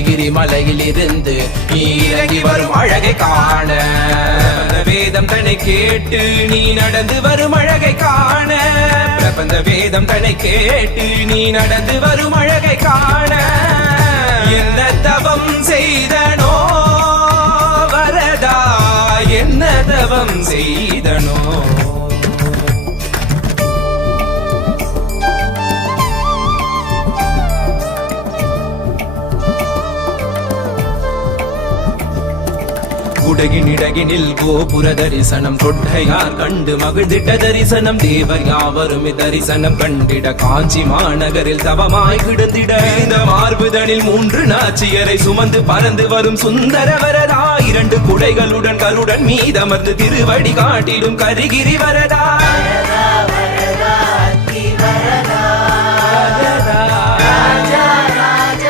கொடிகிரி மலையில் இருந்து நீ இறங்கி வரும் அழகை காண வேதம் தன்னை கேட்டு நீ நடந்து வரும் அழகை காண பிரபந்த வேதம் தன்னை கேட்டு நீ நடந்து வரும் அழகை காண என்ன தவம் செய்தனோ வரதா என்ன தவம் செய்தனோ குடகினிடகினில் கோபுர தரிசனம் கொட்டையார் கண்டு மகிழ்ந்திட்ட தரிசனம் தேவர் யாவரும் தரிசனம் கண்டிட காஞ்சி மாநகரில் தவமாய் கிடந்திட இந்த மார்புதனில் 3 நாச்சியரை சுமந்து பறந்து வரும் சுந்தர வரதா 2 குடைகளுடன் கருடன் மீதமர்ந்து திருவடி காட்டிடும் கரிகிரி வரதா.